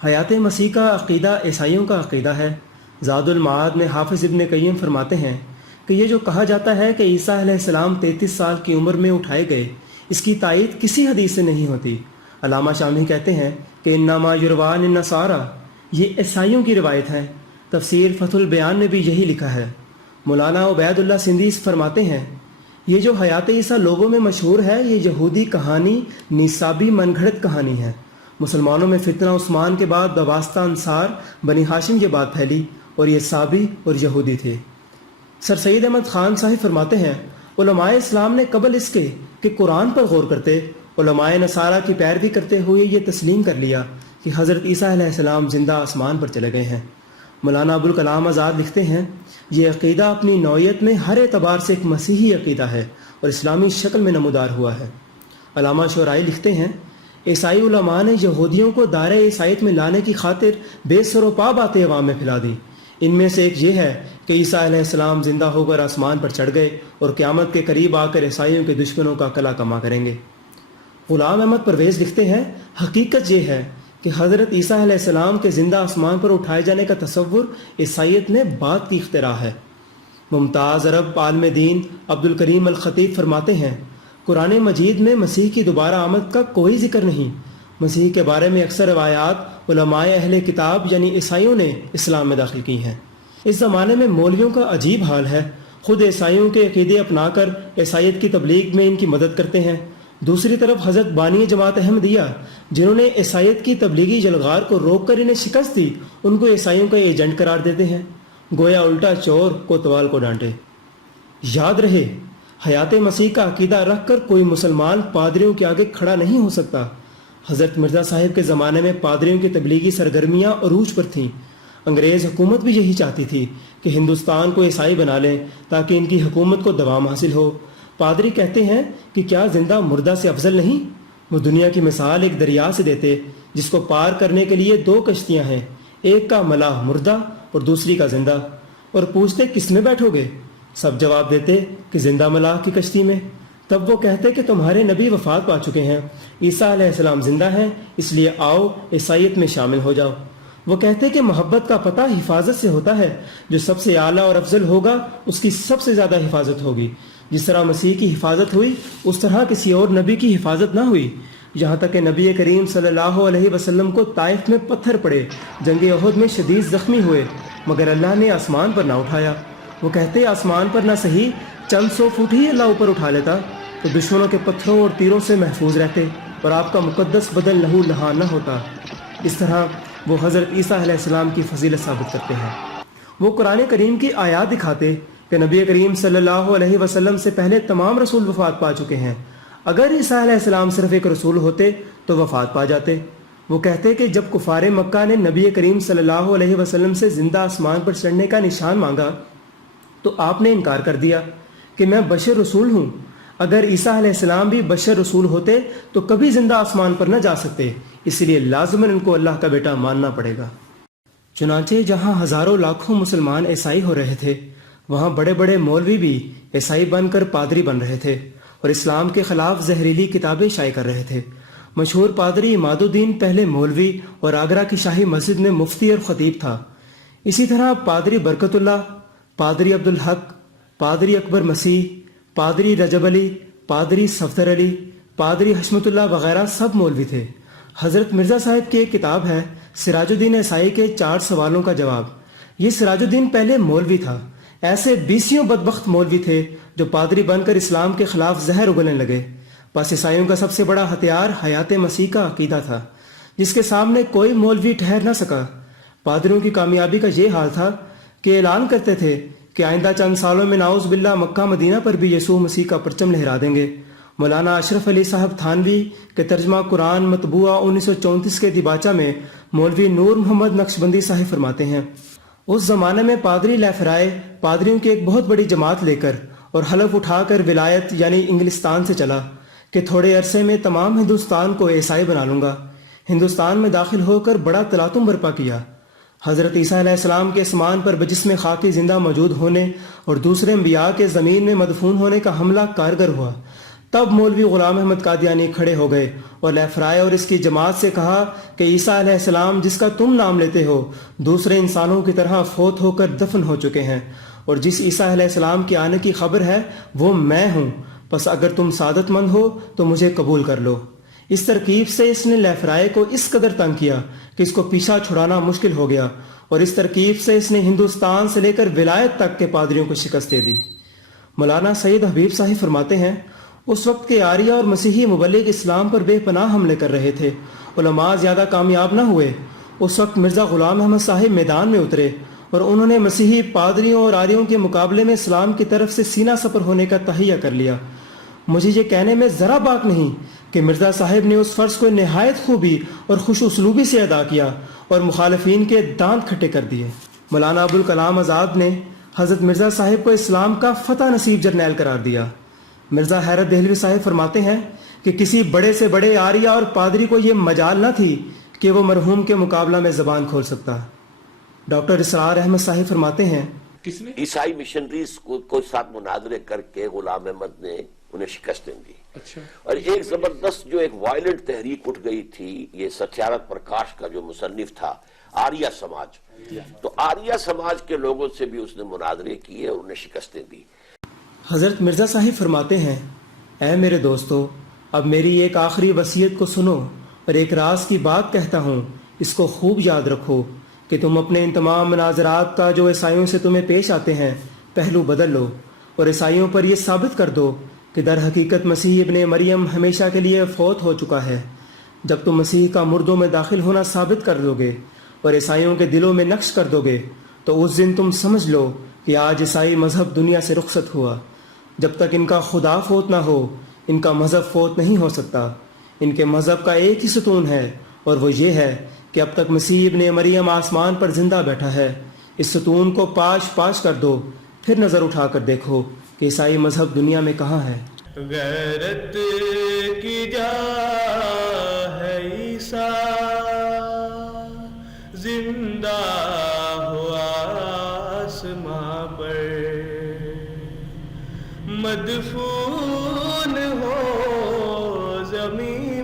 حیات مسیح کا عقیدہ عیسائیوں کا عقیدہ ہے۔ زاد المعاد میں حافظ ابن قیم فرماتے ہیں کہ یہ جو کہا جاتا ہے کہ عیسیٰ علیہ السلام 33 سال کی عمر میں اٹھائے گئے، اس کی تائید کسی حدیث سے نہیں ہوتی۔ علامہ شامی کہتے ہیں کہ انما یروان النصارى، یہ عیسائیوں کی روایت ہے۔ تفسیر فتح البیان میں بھی یہی لکھا ہے۔ مولانا عبید اللہ سندھی فرماتے ہیں یہ جو حیات عیسیٰ لوگوں میں مشہور ہے، یہ یہودی کہانی، نصابی من گھڑت کہانی ہے۔ مسلمانوں میں فتنہ عثمان کے بعد بواسطہ انصار بنی ہاشم کے بعد پھیلی، اور یہ صابی اور یہودی تھے۔ سر سید احمد خان صاحب فرماتے ہیں علماء اسلام نے قبل اس کے کہ قرآن پر غور کرتے، علماء نصارہ کی پیروی کرتے ہوئے یہ تسلیم کر لیا کہ حضرت عیسیٰ علیہ السلام زندہ آسمان پر چلے گئے ہیں۔ مولانا ابوالکلام آزاد لکھتے ہیں یہ عقیدہ اپنی نوعیت میں ہر اعتبار سے ایک مسیحی عقیدہ ہے اور اسلامی شکل میں نمودار ہوا ہے۔ علامہ شعرائی لکھتے ہیں عیسائی علماء نے یہودیوں کو دائرہ عیسائیت میں لانے کی خاطر بے سر و پا باتیں عوام میں پھیلا دی۔ ان میں سے ایک یہ ہے کہ عیسیٰ علیہ السلام زندہ ہو کر آسمان پر چڑھ گئے اور قیامت کے قریب آ کر عیسائیوں کے دشمنوں کا قلع کما کریں گے۔ غلام احمد پرویز لکھتے ہیں حقیقت یہ ہے کہ حضرت عیسیٰ علیہ السلام کے زندہ آسمان پر اٹھائے جانے کا تصور عیسائیت میں بعد کی اختراع ہے۔ ممتاز عرب عالم دین عبد الکریم الخطیب فرماتے ہیں قرآن مجید میں مسیح کی دوبارہ آمد کا کوئی ذکر نہیں۔ مسیح کے بارے میں اکثر روایات علماء اہل کتاب یعنی عیسائیوں نے اسلام میں داخل کی ہیں۔ اس زمانے میں مولویوں کا عجیب حال ہے، خود عیسائیوں کے عقیدے اپنا کر عیسائیت کی تبلیغ میں ان کی مدد کرتے ہیں، دوسری طرف حضرت بانی جماعت احمدیہ جنہوں نے عیسائیت کی تبلیغی جلغار کو روک کر انہیں شکست دی، ان کو عیسائیوں کا ایجنٹ قرار دیتے ہیں، گویا الٹا چور کوتوال کو ڈانٹے۔ یاد رہے حیات مسیح کا عقیدہ رکھ کر کوئی مسلمان پادریوں کے آگے کھڑا نہیں ہو سکتا۔ حضرت مرزا صاحب کے زمانے میں پادریوں کی تبلیغی سرگرمیاں عروج پر تھیں۔ انگریز حکومت بھی یہی چاہتی تھی کہ ہندوستان کو عیسائی بنا لیں تاکہ ان کی حکومت کو دوام حاصل ہو۔ پادری کہتے ہیں کہ کیا زندہ مردہ سے افضل نہیں؟ وہ دنیا کی مثال ایک دریا سے دیتے جس کو پار کرنے کے لیے 2 کشتیاں ہیں، ایک کا ملاح مردہ اور دوسری کا زندہ، اور پوچھتے کس میں بیٹھو گے؟ سب جواب دیتے کہ زندہ ملاح کی کشتی میں۔ تب وہ کہتے کہ تمہارے نبی وفات پا چکے ہیں، عیسیٰ علیہ السلام زندہ ہیں، اس لیے آؤ عیسائیت میں شامل ہو جاؤ۔ وہ کہتے کہ محبت کا پتہ حفاظت سے ہوتا ہے، جو سب سے اعلیٰ اور افضل ہوگا اس کی سب سے زیادہ حفاظت ہوگی۔ جس طرح مسیح کی حفاظت ہوئی اس طرح کسی اور نبی کی حفاظت نہ ہوئی، یہاں تک کہ نبی کریم صلی اللہ علیہ وسلم کو طائف میں پتھر پڑے، جنگ احد میں شدید زخمی ہوئے، مگر اللہ نے آسمان پر نہ اٹھایا۔ وہ کہتے آسمان پر نہ صحیح چند 100 فٹ ہی اللہ اوپر اٹھا لیتا تو دشمنوں کے پتھروں اور تیروں سے محفوظ رہتے اور آپ کا مقدس بدن لہو لہان نہ ہوتا۔ اس طرح وہ حضرت عیسیٰ علیہ السلام کی فضیلت ثابت کرتے ہیں۔ وہ قرآن کریم کی آیات دکھاتے کہ نبی کریم صلی اللہ علیہ وسلم سے پہلے تمام رسول وفات پا چکے ہیں، اگر عیسیٰ علیہ السلام صرف ایک رسول ہوتے تو وفات پا جاتے۔ وہ کہتے کہ جب کفار مکہ نے نبی کریم صلی اللہ علیہ وسلم سے زندہ آسمان پر چڑھنے کا نشان مانگا تو آپ نے انکار کر دیا کہ میں بشر رسول ہوں، اگر عیسیٰ علیہ السلام بھی بشر رسول ہوتے تو کبھی زندہ آسمان پر نہ جا سکتے، اس لیے لازماً ان کو اللہ کا بیٹا ماننا پڑے گا۔ چنانچہ جہاں ہزاروں لاکھوں مسلمان عیسائی ہو رہے تھے، وہاں بڑے بڑے مولوی بھی عیسائی بن کر پادری بن رہے تھے اور اسلام کے خلاف زہریلی کتابیں شائع کر رہے تھے۔ مشہور پادری عماد الدین پہلے مولوی اور آگرہ کی شاہی مسجد میں مفتی اور خطیب تھا۔ اسی طرح پادری برکت اللہ، پادری عبدالحق، پادری اکبر مسیح، پادری رجب علی، پادری صفدر علی، پادری حشمت اللہ وغیرہ سب مولوی تھے۔ حضرت مرزا صاحب کی ایک کتاب ہے سراج الدین عیسائی کے 4 سوالوں کا جواب۔ یہ سراج الدین پہلے مولوی تھا۔ ایسے 20 بدبخت مولوی تھے جو پادری بن کر اسلام کے خلاف زہر اگلنے لگے۔ بس عیسائیوں کا سب سے بڑا ہتھیار حیات مسیح کا عقیدہ تھا، جس کے سامنے کوئی مولوی ٹھہر نہ سکا۔ پادریوں کی کامیابی کا یہ حال تھا کہ اعلان کرتے تھے کہ آئندہ چند سالوں میں نعوذ باللہ مکہ مدینہ پر بھی یسوع مسیح کا پرچم لہرا دیں گے۔ مولانا اشرف علی صاحب تھانوی کے ترجمہ قرآن مطبوعہ 1934 کے دیباچہ میں مولوی نور محمد نقشبندی صاحب فرماتے ہیں اس زمانے میں پادری لیفرائے پادریوں کی ایک بہت بڑی جماعت لے کر اور حلف اٹھا کر ولایت یعنی انگلستان سے چلا کہ تھوڑے عرصے میں تمام ہندوستان کو عیسائی بنا لوں گا۔ ہندوستان میں داخل ہو کر بڑا تلاطم برپا کیا۔ حضرت عیسیٰ علیہ السلام کے اسمان پر بجسم خاکی زندہ موجود ہونے اور دوسرے انبیاء کے زمین میں مدفون ہونے کا حملہ کارگر ہوا۔ تب مولوی غلام احمد قادیانی کھڑے ہو گئے اور لہفرائے اور اس کی جماعت سے کہا کہ عیسیٰ علیہ السلام جس کا تم نام لیتے ہو دوسرے انسانوں کی طرح فوت ہو کر دفن ہو چکے ہیں، اور جس عیسیٰ علیہ السلام کے آنے کی خبر ہے وہ میں ہوں، پس اگر تم سعادت مند ہو تو مجھے قبول کر لو۔ اس ترکیب سے اس نے لہفرائے کو اس قدر تنگ کیا کہ اس کو پیچھا چھڑانا مشکل ہو گیا، اور اس ترکیب سے اس نے ہندوستان سے لے کر ولایت تک کے پادریوں کو شکست دے دی۔ مولانا سید حبیب صاحب فرماتے ہیں اس وقت کے آریہ اور مسیحی مبلغ اسلام پر بے پناہ حملے کر رہے تھے، علماء زیادہ کامیاب نہ ہوئے۔ اس وقت مرزا غلام احمد صاحب میدان میں اترے اور انہوں نے مسیحی پادریوں اور آریوں کے مقابلے میں اسلام کی طرف سے سینہ سپر ہونے کا تہیہ کر لیا۔ مجھے یہ کہنے میں ذرا باک نہیں کہ مرزا صاحب نے اس فرض کو نہایت خوبی اور خوش اسلوبی سے ادا کیا اور مخالفین کے دانت کھٹے کر دیے۔ مولانا ابوالکلام آزاد نے حضرت مرزا صاحب کو اسلام کا فتح نصیب جرنیل قرار دیا۔ مرزا حیرت دہلوی صاحب فرماتے ہیں کہ کسی بڑے سے بڑے آریہ اور پادری کو یہ مجال نہ تھی کہ وہ مرحوم کے مقابلہ میں زبان کھول سکتا۔ ڈاکٹر اسرار احمد صاحب فرماتے ہیں عیسائی مشنریز کو ساتھ مناظرے کر کے غلام احمد نے انہیں شکستیں دی، اور ایک زبردست جو ایک وائلنٹ تحریک اٹھ گئی تھی، یہ ستیارتھ پرکاش کا جو مصنف تھا آریہ سماج، تو آریہ سماج کے لوگوں سے بھی اس نے مناظرے کیے اور انہیں شکستیں دی۔ حضرت مرزا صاحب فرماتے ہیں اے میرے دوستو، اب میری ایک آخری وصیت کو سنو اور ایک راز کی بات کہتا ہوں، اس کو خوب یاد رکھو کہ تم اپنے ان تمام مناظرات کا جو عیسائیوں سے تمہیں پیش آتے ہیں پہلو بدل لو، اور عیسائیوں پر یہ ثابت کر دو کہ در حقیقت مسیح ابن مریم ہمیشہ کے لیے فوت ہو چکا ہے۔ جب تم مسیح کا مردوں میں داخل ہونا ثابت کر دو گے اور عیسائیوں کے دلوں میں نقش کر دو گے تو اس دن تم سمجھ لو کہ آج عیسائی مذہب دنیا سے رخصت ہوا۔ جب تک ان کا خدا فوت نہ ہو ان کا مذہب فوت نہیں ہو سکتا۔ ان کے مذہب کا ایک ہی ستون ہے اور وہ یہ ہے کہ اب تک مسیح ابن مریم آسمان پر زندہ بیٹھا ہے۔ اس ستون کو پاش پاش کر دو، پھر نظر اٹھا کر دیکھو کہ عیسائی مذہب دنیا میں کہاں ہے۔ غیرت کی جا ہے عیسیٰ زندہ ہوا آسماں پر، مدفون ہو زمین